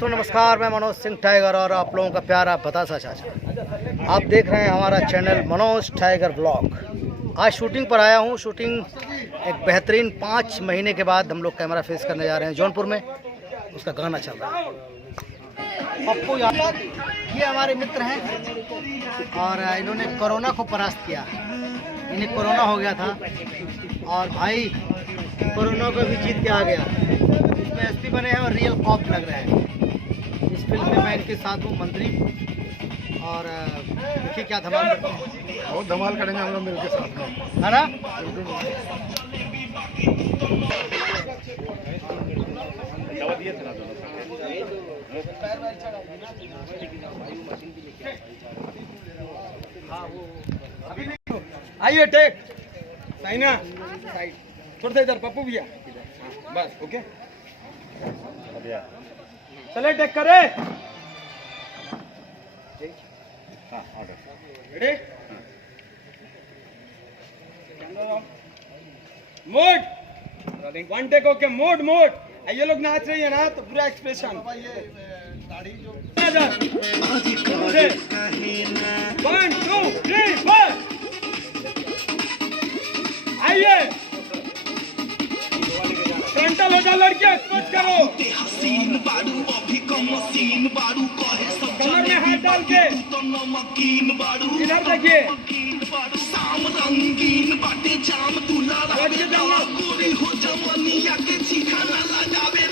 दोस्तों नमस्कार, मैं मनोज सिंह टाइगर और आप लोगों का प्यारा बतासा चाचा। आप देख रहे हैं हमारा चैनल मनोज टाइगर ब्लॉग। आज शूटिंग पर आया हूँ। शूटिंग एक बेहतरीन 5 महीने के बाद हम लोग कैमरा फेस करने जा रहे हैं जौनपुर में। उसका गाना चल रहा है। पप्पू ये हमारे मित्र हैं और इन्होंने कोरोना को परास्त किया। इन्हें कोरोना हो गया था और भाई कोरोना को भी जीत के आ गया। इसमें एसपी बने हैं और रियल कॉप लग रहे हैं। इस फिल्म में मैं इनके साथ हूँ मंत्री। और देखिए क्या धमाल करते हैं। बहुत धमाल करेंगे हम लोग मिलकर साथ में, है ना। आइए टेक साइना साइड थोड़ा सा इधर पप्पू भैया बस ओके चले टेक करे ready mode one take okay mode ये लोग नाच रही है ना तो पूरा एक्सप्रेशन दाढ़ी जो 1 2 3 4 आइए फ्रंटल हो जा लड़के एक्सपोज करो हसीन बारू अभी कम मसीन बारू कहे सब कमर में हाथ डाल के तो नमकीन बारू इधर देखिए शाम रंगीन बाटे जाम तुला रावे गोरी हो जमनिया के चिखाना लगावे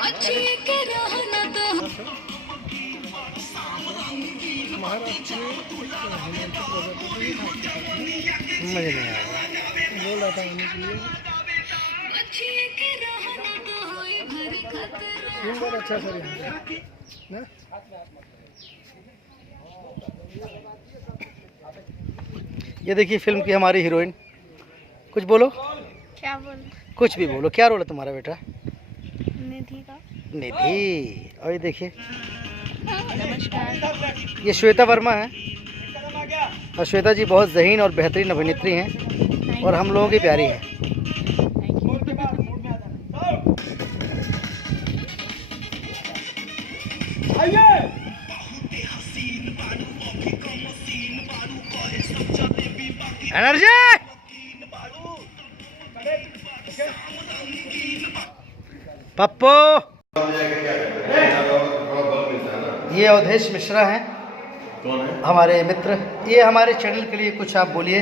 बच्ची के रहना तो शाम रंगीन बाटे जाम तुला रावे मज़े नहीं आया। बोल रहा था उन्हीं के लिए अच्छा सर ना ये देखिए फिल्म की हमारी हीरोइन। कुछ बोलो। क्या बोलो? कुछ भी बोलो। क्या रोल है तुम्हारा बेटा? निधि का। निधि। और ये देखिए नमस्कार। ये श्वेता वर्मा है। और श्वेता जी बहुत ज़हीन और बेहतरीन अभिनेत्री हैं और हम लोगों की प्यारी हैं। एनर्जी। पप्पू। ये अवधेश मिश्रा हैं। कौन है? हमारे मित्र। ये हमारे चैनल के लिए कुछ आप बोलिए।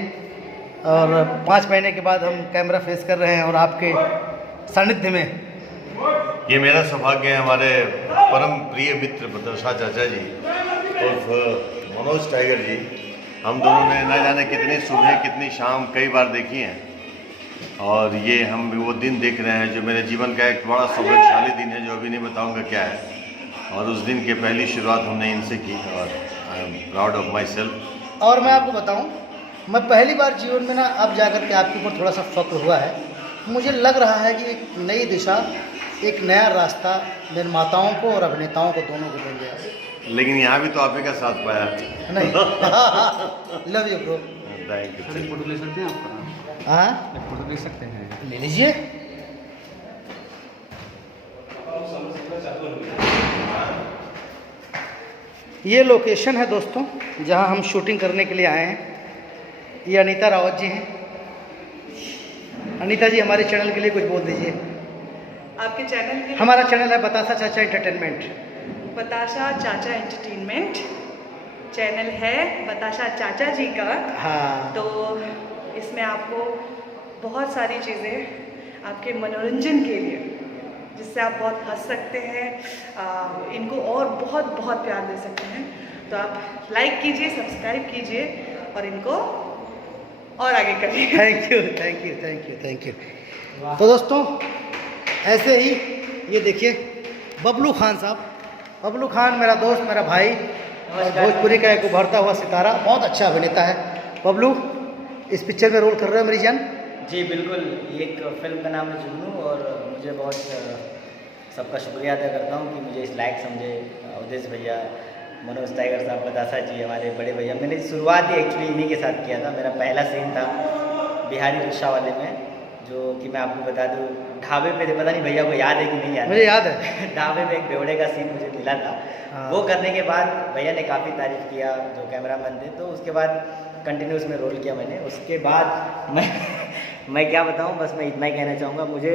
और 5 महीने के बाद हम कैमरा फेस कर रहे हैं और आपके सानिध्य में। ये मेरा सौभाग्य है हमारे परम प्रिय मित्र बतासा चाचा जी उर्फ मनोज टाइगर जी। हम दोनों ने न जाने कितनी सुबह कितनी शाम कई बार देखी हैं और ये हम वो दिन देख रहे हैं जो मेरे जीवन का एक बड़ा सौभाग्यशाली दिन है जो अभी नहीं बताऊंगा क्या है। और उस दिन की पहली शुरुआत हमने इनसे की और I am proud of my self. और मैं आपको बताऊं, मैं पहली बार जीवन में ना अब जाकर के आपके ऊपर थोड़ा सा फक्र हुआ है। मुझे लग रहा है कि एक नई दिशा, एक नया रास्ता निर्माताओं को और अभिनेताओं को दोनों को मिल गया। लेकिन यहाँ भी तो आप ही का साथ पाया। नहीं। Love you bro. Thank you. Photo ले सकते हैं आपका? हाँ फोटो ले सकते हैं, ले लीजिए। ये लोकेशन है दोस्तों जहां हम शूटिंग करने के लिए आए हैं। ये अनीता रावत जी हैं। अनीता जी हमारे चैनल के लिए कुछ बोल दीजिए। आपके चैनल के हमारा चैनल है बतासा चाचा एंटरटेनमेंट। बताशा चाचा एंटरटेनमेंट चैनल है बताशा चाचा जी का। हाँ। तो इसमें आपको बहुत सारी चीज़ें आपके मनोरंजन के लिए, जिससे आप बहुत हंस सकते हैं, इनको और बहुत बहुत प्यार दे सकते हैं। तो आप लाइक कीजिए, सब्सक्राइब कीजिए और इनको और आगे करिए। Thank you thank you thank you thank you. तो दोस्तों ऐसे ही ये देखिए बबलू खान साहब। बबलू खान मेरा दोस्त, मेरा भाई और भोजपुरी का एक उभरता हुआ सितारा, बहुत अच्छा अभिनेता है। बबलू इस पिक्चर में रोल कर रहे हो मेरी जान? जी बिल्कुल। एक फिल्म का नाम है जुगनू और मुझे बहुत सबका शुक्रिया अदा करता हूँ कि मुझे इस लायक समझे। अवधेश भैया, मनोज टाइगर साहब, बतासा जी हमारे बड़े भैया। मैंने शुरुआत ही एक्चुअली इन्हीं के साथ किया था। मेरा पहला सीन था बिहारी रिक्शा वाले में जो कि मैं आपको बता दूं, ढाबे पे थे, पता नहीं भैया को याद है कि नहीं याद मुझे याद है। ढाबे पे एक बेवड़े का सीन मुझे मिला था। हाँ। वो करने के बाद भैया ने काफ़ी तारीफ़ किया जो कैमरामैन थे, तो उसके बाद कंटिन्यू उसमें रोल किया मैंने। उसके बाद मैं क्या बताऊं, बस मैं इतना ही कहना चाहूँगा, मुझे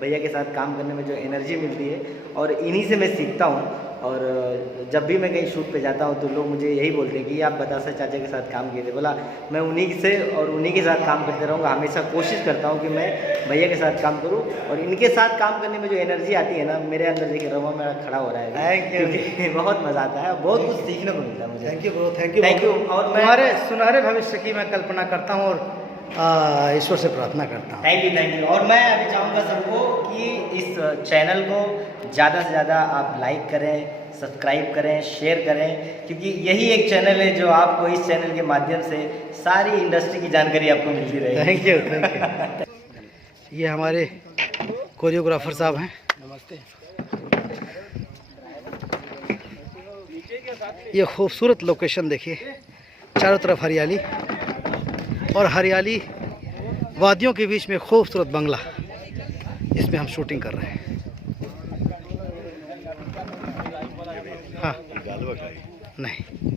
भैया के साथ काम करने में जो एनर्जी मिलती है और इन्हीं से मैं सीखता हूँ। और जब भी मैं कहीं शूट पे जाता हूँ तो लोग मुझे यही बोलते हैं कि आप बतासा चाचा के साथ काम किए थे। बोला मैं उन्हीं से और उन्हीं के साथ काम करते रहूँगा, हमेशा कोशिश करता हूँ कि मैं भैया के साथ काम करूँ। और इनके साथ काम करने में जो एनर्जी आती है ना, मेरे अंदर देखिए रवा मेरा खड़ा हो रहा है। Thank you. क्योंकि बहुत मज़ा आता है, बहुत कुछ सीखने को मिलता है मुझे। Thank you bro, thank you thank you. और मैं तुम्हारे सुनहरे भविष्य की मैं कल्पना करता हूँ और ईश्वर से प्रार्थना करता हूँ। Thank you. और मैं अभी चाहूँगा सबको कि इस चैनल को ज़्यादा से ज़्यादा आप लाइक करें, सब्सक्राइब करें, शेयर करें, क्योंकि यही एक चैनल है जो आपको इस चैनल के माध्यम से सारी इंडस्ट्री की जानकारी आपको मिलती रहेगी। Thank you, thank you. ये हमारे कोरियोग्राफर साहब हैं। नमस्ते। ये खूबसूरत लोकेशन देखिए, चारों तरफ हरियाली और हरियाली, वादियों के बीच में खूबसूरत बंगला, इसमें हम शूटिंग कर रहे हैं। हाँ, नहीं।